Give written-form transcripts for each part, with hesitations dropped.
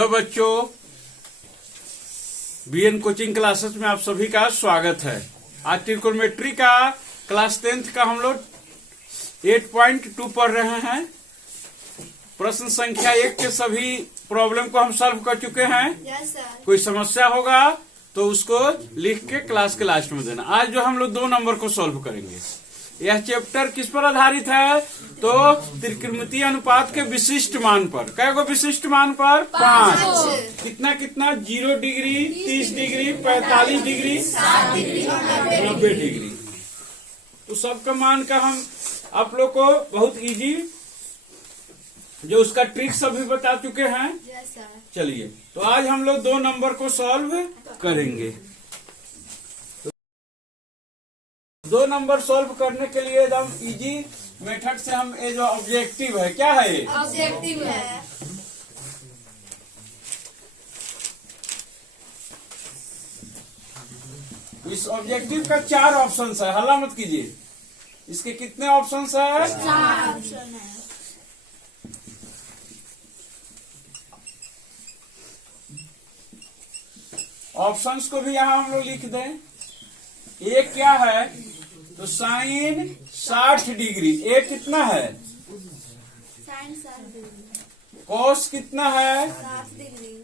Hello बच्चों, BN coaching classes में आप सभी का स्वागत है। आज ट्रिग्नोमेट्री का क्लास 10th का हम लोग 8.2 पढ़ रहे हैं। प्रश्न संख्या 1 के सभी प्रॉब्लम को हम सॉल्व कर चुके हैं। Yes sir. कोई समस्या होगा तो उसको लिख के क्लास के लास्ट में देना। आज जो हम लोग 2 नंबर को सॉल्व करेंगे, यह चैप्टर किस पर आधारित है? तो त्रिकोणमितीय अनुपात के विशिष्ट मान पर। कै गो विशिष्ट मान पर? 5। कितना कितना? 0 डिग्री, 30 डिग्री, 45 डिग्री, 90 डिग्री। तो सबका मान का हम आप लोग को बहुत इजी जो उसका ट्रिक सभी बता चुके हैं। Yes sir. चलिए, तो आज हम लोग 2 नंबर को सॉल्व करेंगे। 2 नंबर सॉल्व करने के लिए एकदम इजी मेथड से हम ये जो ऑब्जेक्टिव है, क्या है ये? ऑब्जेक्टिव है। इस ऑब्जेक्टिव का 4 ऑप्शन है, हल्ला मत कीजिए। इसके कितने ऑप्शन है? 4 ऑप्शन है। ऑप्शंस को भी यहाँ हम लोग लिख दें। एक क्या है? तो साइन 60 डिग्री। ए कितना है? Sign 60 degree. कॉस कितना है? 60 डिग्री।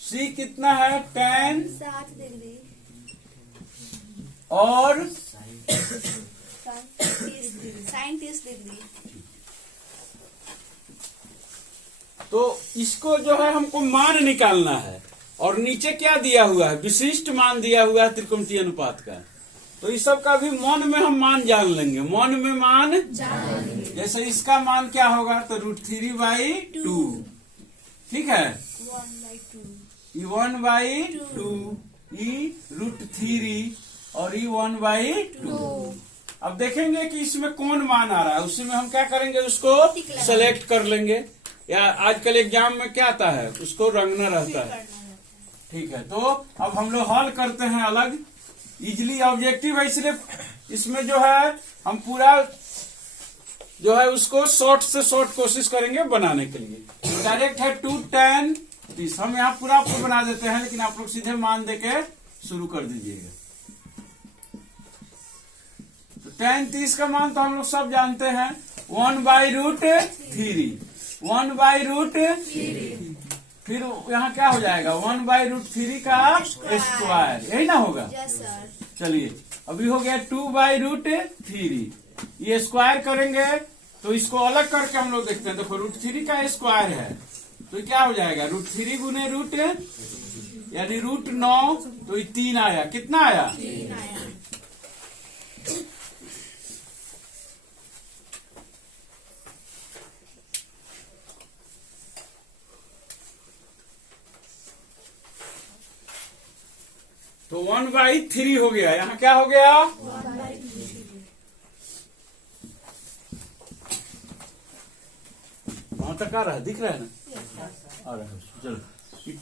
सी कितना है? tan 60 degree. और साइन 30 डिग्री। तो इसको जो है हमको मान निकालना है। और नीचे क्या दिया हुआ है? विशिष्ट मान दिया हुआ है त्रिकोणमितीय अनुपात का। तो इस सब का भी मन में हम मान जान लेंगे। मन में मान जैसे इसका मान क्या होगा? तो √3/2। ठीक है, 1/2। ई 1/2, ई √3 और ई 1/2। अब देखेंगे कि इसमें कौन मान आ रहा है, उसी में हम क्या करेंगे? उसको सेलेक्ट कर लेंगे। या आजकल एग्जाम में क्या आता है? उसको रंगना रहता है। ठीक है, तो अब हम लोग हल करते हैं अलग। इजली ऑब्जेक्टिव है, इसलिए इसमें जो है हम पूरा जो है उसको शॉर्ट से शॉर्ट कोशिश करेंगे बनाने के लिए। डायरेक्ट है 2 tan 30। हम यहाँ पूरा आपको बना देते हैं, लेकिन आप लोग सीधे मान देके शुरू कर दीजिएगा। तो tan 30 का मान तो हम लोग सब जानते हैं, 1/√3। 1/√3। फिर यहाँ क्या हो जाएगा? 1/√3 का स्क्वायर, यही ना होगा? Yes sir. चलिए, अभी हो गया 2/√3। ये स्क्वायर करेंगे तो इसको अलग करके हम लोग देखते हैं। देखो, √3 का स्क्वायर है तो क्या हो जाएगा? √3 गुने रूट यानी √9। तो ये 3 आया। कितना आया? 3 आया। तो 1/3 हो गया। यहाँ क्या हो गया? 1/3। वहां तक आ रहा है, दिख रहा है ना? आ रहा है। चलो,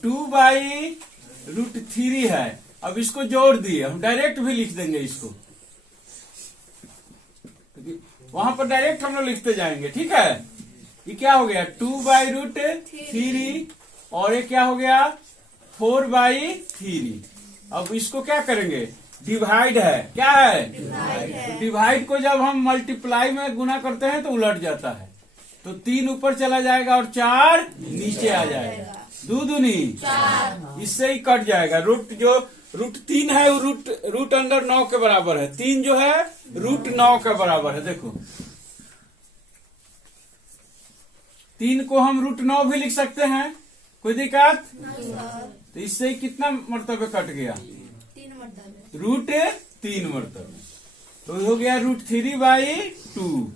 2/√3 है। अब इसको जोड़ दिए, हम डायरेक्ट भी लिख देंगे इसको। वहां पर डायरेक्ट हम लोग लिखते जाएंगे। ठीक है, ये क्या हो गया? 2/√3 और ये क्या हो गया? 4/3। अब इसको क्या करेंगे? डिवाइड है। क्या है? डिवाइड है। डिवाइड को जब हम मल्टीप्लाई में गुना करते हैं तो उलट जाता है। तो 3 ऊपर चला जाएगा और 4 नीचे आ जाएगा। 2 दूनी 4। इससे ही कट जाएगा। √3 है वो रूट अंडर 9 के बराबर है। 3 जो है √9 के बराबर है। देखो, 3 को हम √9 भी लिख सकते हैं, कोई दिक्कत? तो इससे कितना मर्तबे कट गया? 3 मरतबे। √3 मर्तबे। तो हो गया √3/2।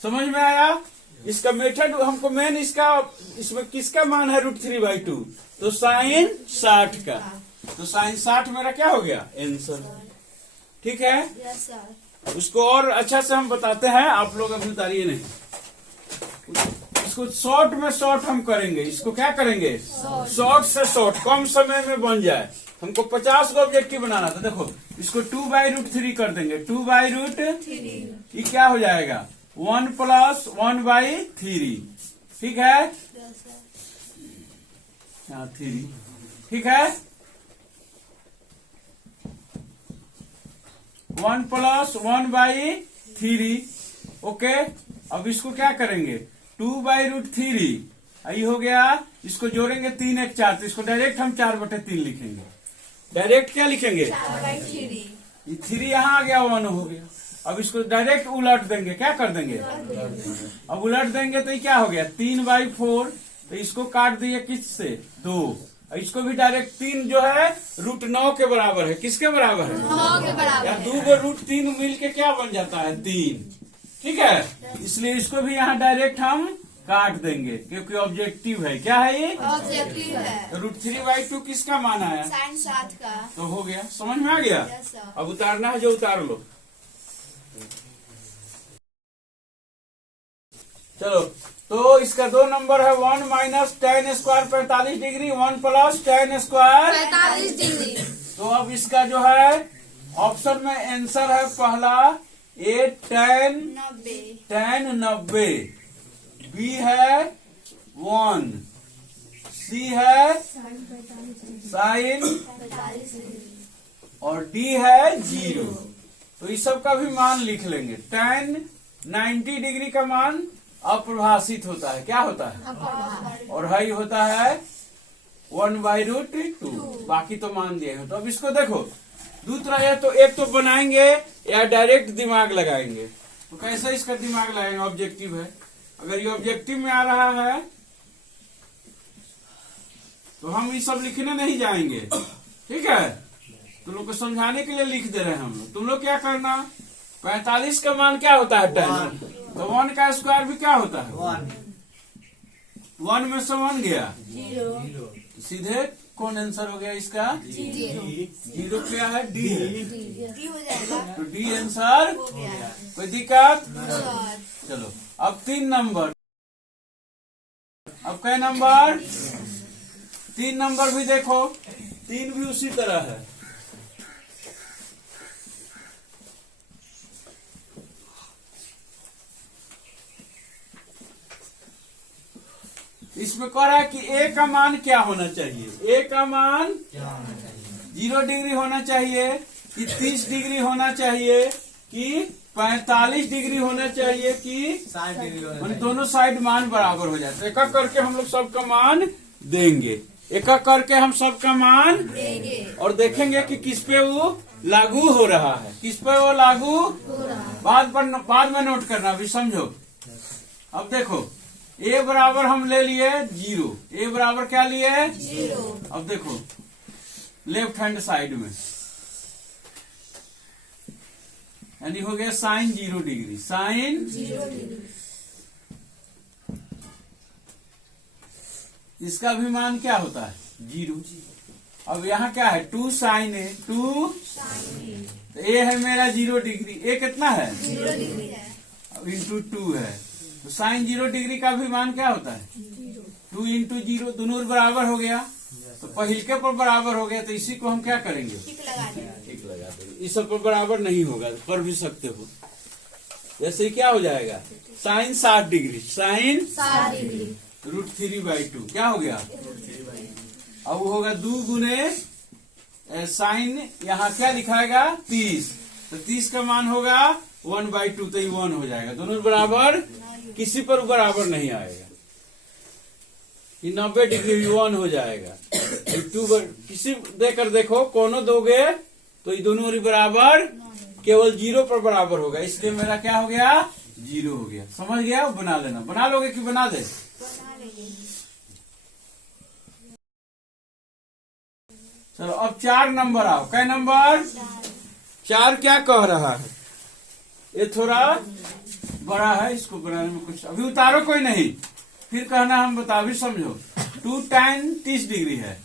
समझ में आया? इसका मेथड हमको मेन इसमें किसका मान है? √3/2। तो साइन 60 का। तो साइन 60 मेरा क्या हो गया? आंसर। ठीक है, यस सर। उसको और अच्छा से हम बताते हैं, आप लोग अभी उतारिए नहीं। इसको शॉर्ट में शॉर्ट हम करेंगे। इसको क्या करेंगे? शॉर्ट से शॉर्ट, कम समय में बन जाए। हमको 50 को ऑब्जेक्टिव बनाना था। देखो, इसको 2/√3 कर देंगे। 2/√3 ये क्या हो जाएगा? 1 + 1/3। ठीक है, यस सर। यहाँ 3, ठीक है। 1 + 1/3, ओके। अब इसको क्या करेंगे, 2/√3 ये हो गया। इसको जोड़ेंगे 3 1 4, तो इसको डायरेक्ट हम 4/3 लिखेंगे। डायरेक्ट क्या लिखेंगे, 4/3। ये 3 यहाँ आ गया, 1 हो गया। अब इसको डायरेक्ट उलट देंगे, क्या कर देंगे, अब उलट देंगे तो ये क्या हो गया, 3/4। तो इसको काट दिए किससे, 2। इसको भी डायरेक्ट 3 जो है √9 के बराबर है, किसके बराबर है, 9 के बराबर या है। 2 को √3 मिल के क्या बन जाता है, 3, ठीक है। इसलिए इसको भी यहाँ डायरेक्ट हम काट देंगे, क्योंकि ऑब्जेक्टिव है। क्या है ये, ऑब्जेक्टिव है। तो √3/2 किसका मान आया, साइन 7 का। तो हो गया, समझ में आ गया। Yes sir. अब उतारना है जो उतार लो। चलो, तो इसका 2 नंबर है, 1 - tan² 45 डिग्री, 1 + tan² 45 डिग्री। तो अब इसका जो है ऑप्शन में आंसर है पहला ए tan 90। बी है 1, सी है साइन 45 डिग्री। और डी है 0। तो इस सब का भी मान लिख लेंगे। tan 90 डिग्री का मान अप्रभाषित होता है, क्या होता है, और हाई होता है 1/√2। बाकी तो मान दिए हैं। तो अब इसको देखो, दूसरा या तो एक तो बनाएंगे या डायरेक्ट दिमाग लगाएंगे। तो कैसे इसका दिमाग लगाएंगे, ऑब्जेक्टिव है। अगर ये ऑब्जेक्टिव में आ रहा है तो हम ये सब लिखने नहीं जाएंगे, ठीक है। तुम लोग को समझाने के लिए लिख दे रहे हैं हम लोग। तुम लोग क्या करना, 45 का मान क्या होता है, 10, तो 1 का स्क्वायर भी क्या होता है, 1 में से 1 गया, 0। सीधे कौन आंसर हो गया इसका, 0 क्या है, डी है। डी हो जाएगा। तो डी आंसर, हो गया कोई दिक्कत। सर। चलो, अब 3 नंबर, अब क्या नंबर, 3 नंबर भी देखो, 3 भी उसी तरह है। इसमें कह रहा है कि ए का मान क्या होना चाहिए, ए का मान 0 डिग्री होना चाहिए, कि 30 डिग्री होना चाहिए, कि 45 डिग्री होना चाहिए, कि 60 डिग्री दोनों साइड मान बराबर हो जाते हैं। एक एक करके हम लोग सबका मान देंगे, एक एक करके हम सबका मान देंगे। और देखेंगे कि किस पे वो लागू हो रहा है, किस पे वो लागू हो रहा है। बाद में नोट करना, अभी समझो। अब देखो, ए बराबर हम ले लिए 0, ए बराबर क्या लिए, 0। अब देखो लेफ्ट हैंड साइड में, यानी हो गया साइन 0 डिग्री, साइन 0 डिग्री। इसका भी मान क्या होता है, 0। अब यहाँ क्या है, 2 साइन ए, 2 तो ए है मेरा 0 डिग्री, ए कितना है, 0 डिग्री है। अब इंटू 2 है, तो साइन 0 डिग्री का भी मान क्या होता है, 2 × 0, दोनों बराबर हो गया, तो पहिलके पर बराबर हो गया, तो इसी को हम क्या करेंगे, टिक लगा देंगे। ठीक लगा देंगे। इस सब पर बराबर नहीं होगा, कर भी सकते हो। जैसे क्या हो जाएगा, साइन 60 डिग्री, साइन 60 डिग्री। √3/2 क्या हो गया, अब वो होगा 2 गुने साइन, यहाँ क्या लिखाएगा 30, तो 30 का मान होगा 1/2, तो ये 1 हो जाएगा। दोनों बराबर, किसी पर बराबर नहीं आएगा। ये 90 डिग्री 1 हो जाएगा। 2 किसी देकर देखो, कोनो दोगे तो ये दोनों बराबर, केवल 0 पर बराबर होगा, इसलिए मेरा क्या हो गया, 0 हो गया। समझ गया, बना लेना। बना लोगे कि बना दे, बना लेंगे। चलो अब 4 नंबर आओ। क्या नंबर, 4 क्या कह रहा है, ये थोड़ा बड़ा है, इसको बनाने में कुछ, अभी उतारो कोई नहीं, फिर कहना हम बता भी समझो। 2 tan 30 डिग्री है,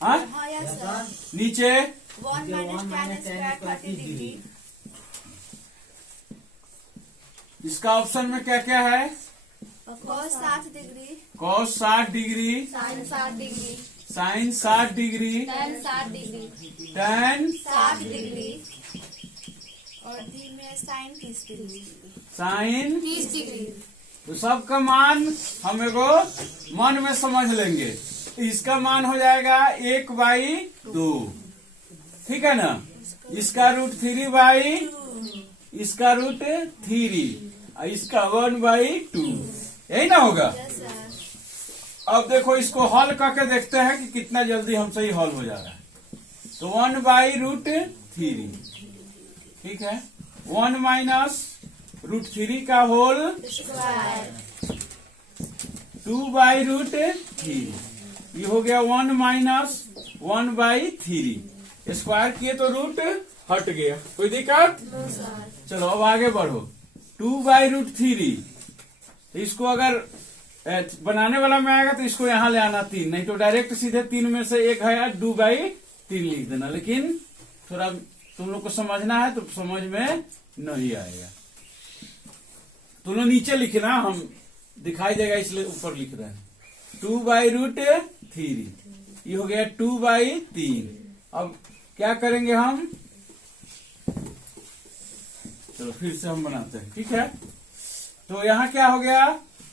हाँ, हाँ यस सर। नीचे 1 - tan² 30 डिग्री। इसका ऑप्शन में क्या क्या है, cos 60 degree. cos 60 degree, sin 60 degree. sin 60 degree, tan 60 degree. tan 60 degree. और डी में sin 30 डिग्री। sin 30 degree. तो सबका मान हम एगो मन में समझ लेंगे। इसका मान हो जाएगा 1/2, ठीक है ना। इसका √3/, इसका √3, और इसका 1/2, यही ना होगा। Yes sir. अब देखो इसको हल करके देखते हैं कि कितना जल्दी हमसे ही हल हो जा रहा है। तो 1/√3, ठीक है। 1 माइनस √3 का होल स्क्वायर 2/√3, ये हो गया 1 माइनस 1/3। स्क्वायर किए तो रूट हट गया, कोई दिक्कत। No sir. चलो अब आगे बढ़ो। 2/√3, तो इसको अगर बनाने वाला में आएगा तो इसको यहाँ ले आना 3, नहीं तो डायरेक्ट सीधे 3 में से एक है 2/3 लिख देना। लेकिन थोड़ा तुम लोग को समझना है तो समझ में नहीं आएगा। तुम लोग नीचे लिखना, हम दिखाई देगा इसलिए ऊपर लिख रहे हैं। 2/√3, ये हो गया 2/3। अब क्या करेंगे हम, चलो फिर से हम बनाते हैं, ठीक है। तो यहाँ क्या हो गया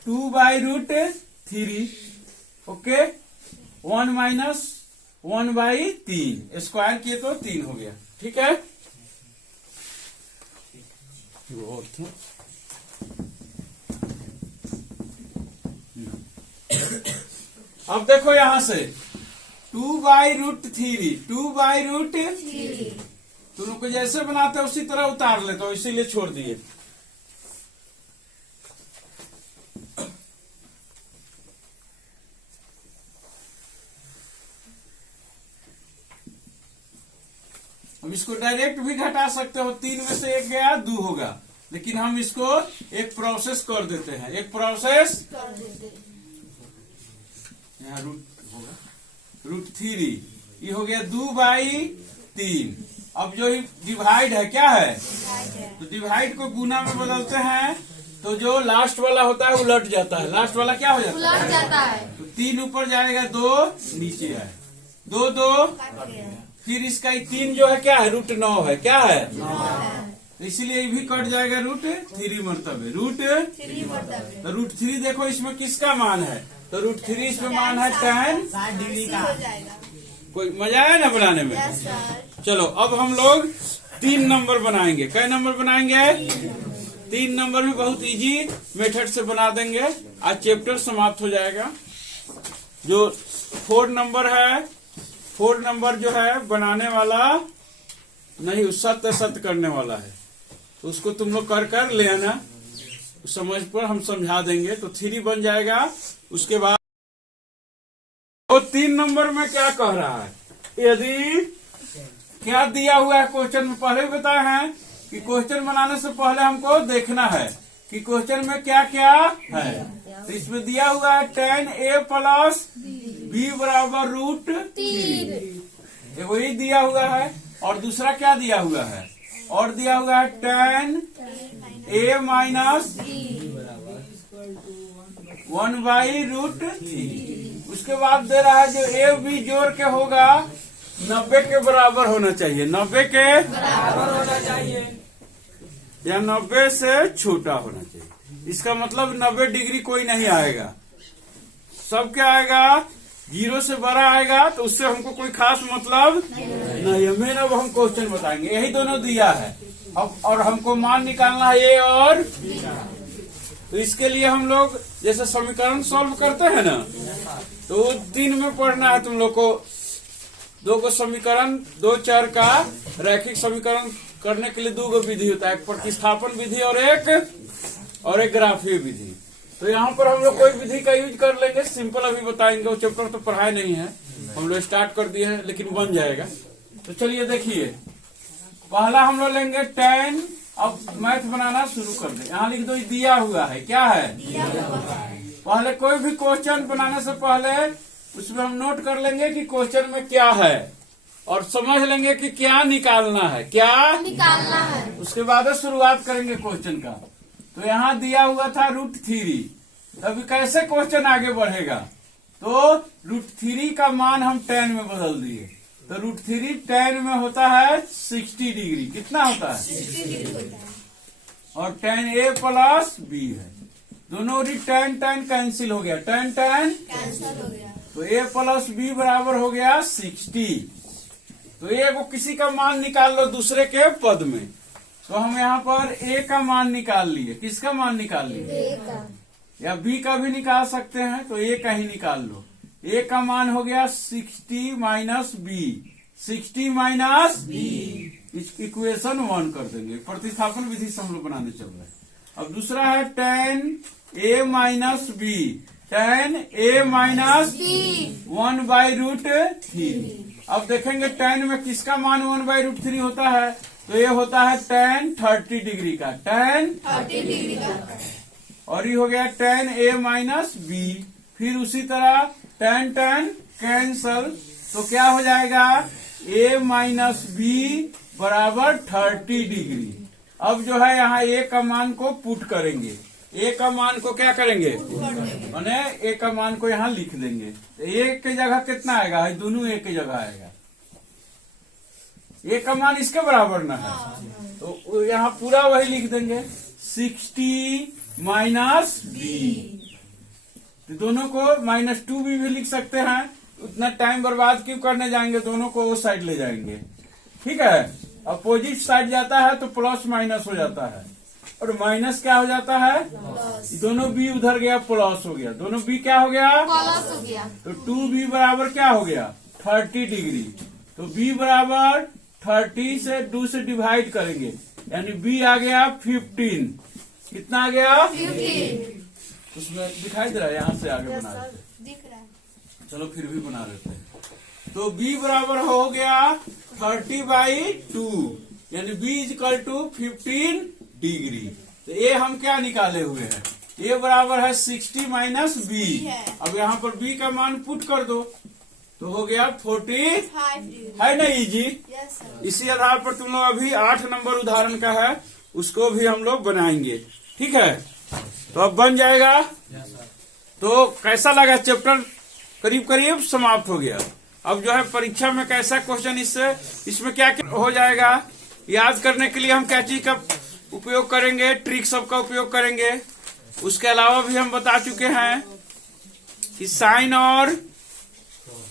2/√3, ओके। 1 माइनस 1/3, स्क्वायर किए तो 3 हो गया, ठीक है। और था अब देखो यहां से 2/√3, 2/√3, तुम लोग को जैसे बनाते हो उसी तरह उतार लेते हो, इसीलिए छोड़ दिए। हम इसको डायरेक्ट भी घटा सकते हो, 3 में से 1 गया 2 होगा, लेकिन हम इसको एक प्रोसेस कर देते हैं। एक प्रोसेस कर देते। यहाँ रूट होगा √3, ये हो गया 2/3। अब जो डिवाइड है क्या है, तो डिवाइड को गुना में बदलते हैं, तो जो लास्ट वाला होता है उलट जाता है। लास्ट वाला क्या हो जाता है, उलट जाता है। तो 3 ऊपर जाएगा, 2 नीचे आए, 2 2, कट गया। फिर इसका 3 जो है क्या है, √9 है, क्या है, 9 है। तो इसीलिए ये भी कट जाएगा √3 मरतबे, 3 मतलब तो √3 देखो इसमें किसका मान है, तो √3 इसमें मान है tan 60 डिग्री का हो जाएगा। कोई मजा आया ना बनाने में। Yes sir. चलो अब हम लोग 3 नंबर बनाएंगे। कै नंबर बनाएंगे, 3 नंबर में बहुत इजी मेथड से बना देंगे। आज चैप्टर समाप्त हो जाएगा। जो 4 नंबर है, 4 नंबर जो है बनाने वाला नहीं, सत्य करने वाला है, तो उसको तुम लोग कर ले आना, समझ पर हम समझा देंगे। तो 3 बन जाएगा। उसके बाद तो 3 नंबर में क्या कह रहा है, यदि क्या दिया हुआ है क्वेश्चन में, पहले भी बताए हैं कि क्वेश्चन बनाने से पहले हमको देखना है कि क्वेश्चन में क्या क्या है। तो इसमें दिया हुआ है tan a + b = √3, एगो ही दिया हुआ है। और दूसरा क्या दिया हुआ है, और दिया हुआ है tan a - 1/√3। उसके बाद दे रहा है जो a b जोड़ के होगा 90 के बराबर होना चाहिए, 90 के बराबर होना चाहिए, या 90 से छोटा होना चाहिए। इसका मतलब 90 डिग्री कोई नहीं आएगा, सब क्या आएगा, 0 से बड़ा आएगा, तो उससे हमको कोई खास मतलब नहीं है। मेन अब हम क्वेश्चन बताएंगे, यही दोनों दिया है अब, और हमको मान निकालना है ए और बी। तो इसके लिए हम लोग जैसे समीकरण सॉल्व करते हैं ना, तो 3 में पढ़ना है तुम लोग को। 2 को समीकरण, 2 चर का रैखिक समीकरण करने के लिए 2 गो विधि होता है, एक प्रतिस्थापन विधि और एक ग्राफीय विधि। तो यहाँ पर हम लोग कोई विधि का यूज कर लेंगे, सिंपल अभी बताएंगे। वो चैप्टर तो पढ़ाए नहीं है, हम लोग स्टार्ट कर दिए हैं, लेकिन बन जाएगा। तो चलिए देखिए, पहला हम लोग लेंगे tan। अब मैथ बनाना शुरू कर दे। यहाँ लिख दो, दिया हुआ है, क्या है, दिया हुआ है। पहले कोई भी क्वेश्चन बनाने से पहले उसमें हम नोट कर लेंगे कि क्वेश्चन में क्या है, और समझ लेंगे कि क्या निकालना है, क्या निकालना है। उसके बाद शुरुआत करेंगे क्वेश्चन का। तो यहाँ दिया हुआ था √3, अभी कैसे क्वेश्चन आगे बढ़ेगा, तो √3 का मान हम tan में बदल दिए, तो √3 tan में होता है 60 डिग्री। कितना होता है, 60 डिग्री होता है। और tan a + b है, दोनों ओर tan tan कैंसिल हो गया, tan tan कैंसल हो गया। तो a प्लस b बराबर हो गया 60। तो a को किसी का मान निकाल लो दूसरे के पद में। तो हम यहाँ पर a का मान निकाल लिए। किसका मान निकाल लिए? या b का भी निकाल सकते हैं, तो a का ही निकाल लो। a का मान हो गया 60 माइनस b, 60 माइनस b, इस इक्वेशन 1 कर देंगे। प्रतिस्थापन विधि से हम लोग बनाने चल रहे हैं। अब दूसरा है tan a minus b, tan a minus 1/√3। अब देखेंगे tan में किसका मान 1/√3 होता है, तो ये होता है tan 30 डिग्री का, tan 30 डिग्री का। और ये हो गया tan a माइनस b। फिर उसी तरह tan tan कैंसल, तो क्या हो जाएगा a माइनस b बराबर 30 डिग्री। अब जो है यहाँ a का मान को पुट करेंगे, a का मान को क्या करेंगे, माने a का मान को यहाँ लिख देंगे। तो a की जगह कितना आएगा, दोनों a की जगह आएगा। a का मान इसके बराबर ना है, तो यहाँ पूरा वही लिख देंगे 60 माइनस b। तो दोनों को -2b भी लिख सकते हैं। उतना टाइम बर्बाद क्यों करने जाएंगे, दोनों को वो साइड ले जाएंगे। ठीक है, अपोजिट साइड जाता है तो प्लस माइनस हो जाता है, और माइनस क्या हो जाता है, दोनों b उधर गया प्लस हो गया, दोनों b क्या हो गया, प्लस हो गया। तो 2b बराबर क्या हो गया 30 डिग्री। तो b बराबर 30 से 2 से डिवाइड करेंगे, यानी b आ गया 15। कितना आ गया, 15 उसमें दिखाई दे रहा है, यहाँ से आगे बना देते हैं। दिख रहा है। चलो फिर भी बना लेते हैं। तो b बराबर हो गया 30/2, यानी b इजकल टू 15 डिग्री। तो ये हम क्या निकाले हुए हैं, a बराबर है 60 माइनस b। अब यहाँ पर b का मान पुट कर दो, तो हो गया 40, 5 डिग्री। है ना इजी। Yes sir. इसी आधार पर तुम लोग अभी 8 नंबर उदाहरण का है, उसको भी हम लोग बनाएंगे। ठीक है, तो अब बन जाएगा। तो कैसा लगा चैप्टर, करीब करीब समाप्त हो गया। अब जो है परीक्षा में कैसा क्वेश्चन इसमें क्या क्या हो जाएगा, याद करने के लिए हम क्या चीज का उपयोग करेंगे, ट्रिक सबका उपयोग करेंगे। उसके अलावा भी हम बता चुके हैं कि साइन और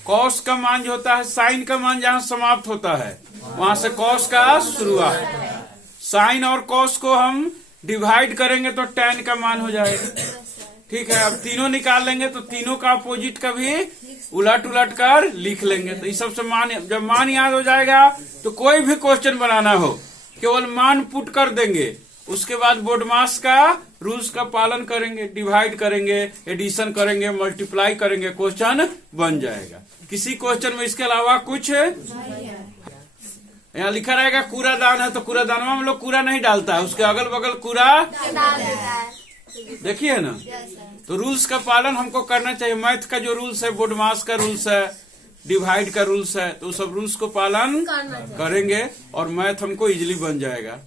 कॉस का मान जो होता है, साइन का मान जहां समाप्त होता है वहां से कॉस का शुरुआत। साइन और कॉस को हम डिवाइड करेंगे तो tan का मान हो जाएगा। ठीक है, अब तीनों निकाल लेंगे तो तीनों का अपोजिट का भी उलट उलट कर लिख लेंगे। तो इस सबसे मान, जब मान याद हो जाएगा तो कोई भी क्वेश्चन बनाना हो केवल मान पुट कर देंगे। उसके बाद बोर्डमास का रूल्स का पालन करेंगे, डिवाइड करेंगे, एडिशन करेंगे, मल्टीप्लाई करेंगे, क्वेश्चन बन जाएगा। किसी क्वेश्चन में इसके अलावा कुछ यहाँ लिखा रहेगा कूड़ादान है, तो कूड़ादान में हम लोग कूड़ा नहीं डालता है, उसके अगल बगल कूड़ा डाल देता है। देखिए ना। Yes sir. तो रूल्स का पालन हमको करना चाहिए। मैथ का जो रूल्स है, बोर्डमास का रूल्स है, डिवाइड का रूल्स है, तो सब रूल्स को पालन करेंगे और मैथ हमको इजीली बन जाएगा।